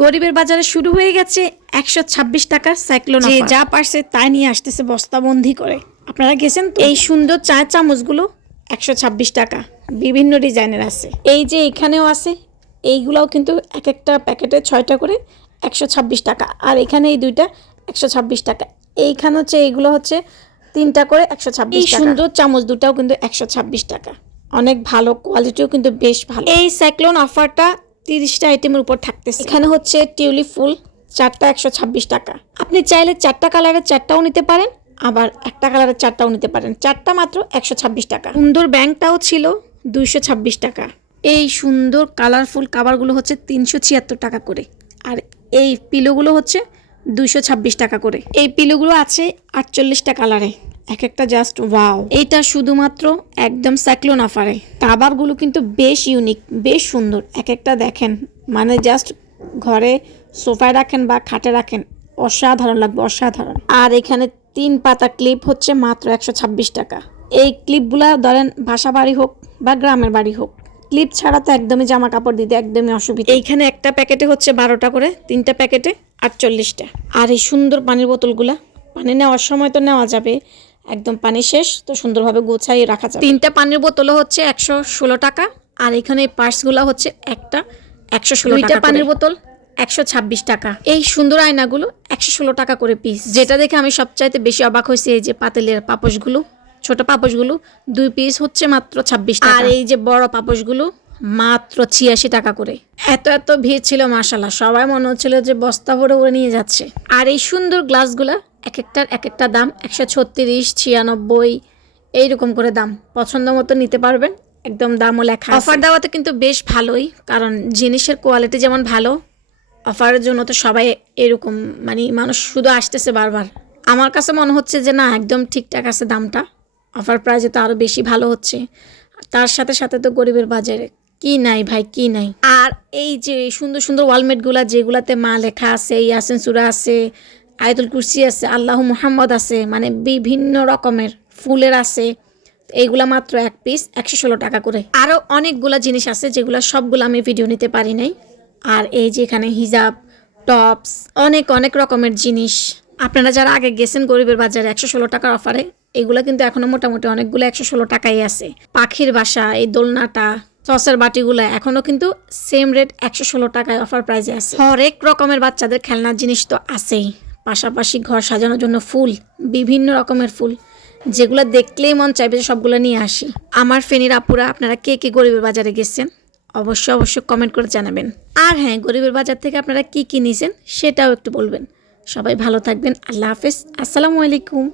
গরিবের বাজারে শুরু হয়ে গেছে একশো ছাব্বিশ টাকার সাইক্লোন যে যা পারছে তাই নিয়ে আসতেছে বস্তাবন্দি করে। আপনারা গেছেন তো? এই সুন্দর চা চামচগুলো একশো ছাব্বিশ টাকা বিভিন্ন ডিজাইনের আছে। এই যে এখানেও আছে এইগুলাও কিন্তু এক একটা প্যাকেটে ছয়টা করে একশো ছাব্বিশ টাকা আর এখানে এই দুইটা একশো ছাব্বিশ টাকা। এইখানে হচ্ছে এইগুলো হচ্ছে তিনটা করে একশো ছাব্বিশ সুন্দর চামচ দুটাও কিন্তু একশো ছাব্বিশ টাকা। অনেক ভালো কোয়ালিটিও কিন্তু বেশ ভালো। এই সাইক্লোন অফারটা তিরিশটা আইটেমের উপর থাকতেছে। এখানে হচ্ছে টিউলিপ ফুল চারটা একশো ছাব্বিশ টাকা। আপনি চাইলে চারটা কালারের চারটাও নিতে পারেন আবার একটা কালারের চারটাও নিতে পারেন। চারটা মাত্র একশো ছাব্বিশ টাকা। সুন্দর ব্যাংকটাও ছিল দুইশো ছাব্বিশ টাকা। এই সুন্দর কালারফুল কাভারগুলো হচ্ছে তিনশো ছিয়াত্তর টাকা করে। আর এই পিলোগুলো হচ্ছে দুইশো ছাব্বিশ টাকা করে। এই পিলোগুলো আছে আটচল্লিশটা কালারে এক একটা জাস্ট ওয়াও এইটা শুধুমাত্র একদম সাইক্লোন অফারে কাবারগুলো কিন্তু বেশ ইউনিক বেশ সুন্দর। এক একটা দেখেন মানে জাস্ট ঘরে সোফায় রাখেন বা খাটে রাখেন অসাধারণ লাগবে অসাধারণ। আর এখানে তিন পাতা ক্লিপ হচ্ছে মাত্র একশো ছাব্বিশ টাকা। এই ক্লিপগুলা ধরেন বাসা বাড়ি হোক বা গ্রামের বাড়ি হোক ক্লিপ ছাড়া তো একদমই জামা কাপড় দিতে একদমই অসুবিধা। এইখানে একটা প্যাকেটে হচ্ছে বারোটা করে তিনটা প্যাকেটে আটচল্লিশটা। আর এই সুন্দর পানির বোতলগুলা পানি নেওয়ার সময় তো নেওয়া যাবে একদম পানি শেষ তো সুন্দরভাবে গোছাই রাখা যাবে। তিনটা পানির বোতলও হচ্ছে একশো ষোলো টাকা আর এখানে এই পার্সগুলো হচ্ছে একটা একশো ষোলো টাকা পানির বোতল একশো ছাব্বিশ টাকা। এই সুন্দর আয়নাগুলো একশো ষোলো টাকা করে পিস যেটা দেখে আমি সবচাইতে বেশি অবাক হয়েছি এই যে পাতেলের পাপোশগুলো ছোট পাপোশগুলো দুই পিস হচ্ছে মাত্র ছাব্বিশ টাকা। আর এই যে বড় পাপোশগুলো মাত্র ছিয়াশি টাকা করে। এত এত ভিড় ছিল মাসাল্লাহ সবাই মনে হচ্ছিল যে বস্তা ভরে ভরে নিয়ে যাচ্ছে। আর এই সুন্দর গ্লাসগুলা এক একটার এক একটা দাম, একশো ছত্রিশ, ছিয়ানব্বই, এইরকম করে দাম। পছন্দ মতো নিতে পারবেন। একদম দামও লেখা অফার দেওয়া তো কিন্তু বেশ ভালোই, কারণ জিনিসের কোয়ালিটি যেমন ভালো, অফারের জন্য তো সবাই এরকম মানে মানুষ শুধু আসতেছে বারবার। আমার কাছে মনে হচ্ছে যে না, একদম ঠিকঠাক আছে দামটা। অফার প্রাইজে তো আরও বেশি ভালো হচ্ছে। তার সাথে সাথে তো গরিবের বাজারে কি নাই ভাই, কি নাই? আর এই যে সুন্দর সুন্দর ওয়ালমেটগুলা যেগুলাতে মা লেখা আছে, ইয়াসিন সুরা আছে আয়তুল কুরসি আছে, আল্লাহ মুহাম্মদ আছে মানে বিভিন্ন রকমের ফুলের আছে। এইগুলা মাত্র এক পিস একশো ষোলো টাকা করে। আরও অনেকগুলা জিনিস আছে যেগুলো সবগুলো আমি ভিডিও নিতে পারি নাই। আর এই যে এখানে হিজাব টপস অনেক অনেক রকমের জিনিস। আপনারা যারা আগে গেছেন গরিবের বাজারে একশো ষোলো টাকার অফারে এগুলো কিন্তু এখনও মোটামুটি অনেকগুলো একশো ষোলো টাকাই আছে। পাখির বাসা, এই দোলনাটা সসের বাটিগুলো এখনও কিন্তু সেম রেট একশো ষোলো টাকায় অফার প্রাইজে আছে। হরেক রকমের বাচ্চাদের খেলনার জিনিস তো আছেই। পাশাপাশি ঘর সাজানোর জন্য ফুল, বিভিন্ন রকমের ফুল। যেগুলো দেখলেই মন চাইবে সবগুলো নিয়ে আসি। আমার ফেনির আপুরা, আপনারা কে কে গরিবের বাজারে গেছেন? অবশ্যই অবশ্যই কমেন্ট করে জানাবেন। আর হ্যাঁ গরিবের বাজার থেকে আপনারা কি কি নিয়েছেন সেটাও একটু বলবেন। সবাই ভালো থাকবেন। আল্লাহ হাফেজ। আসসালামু আলাইকুম।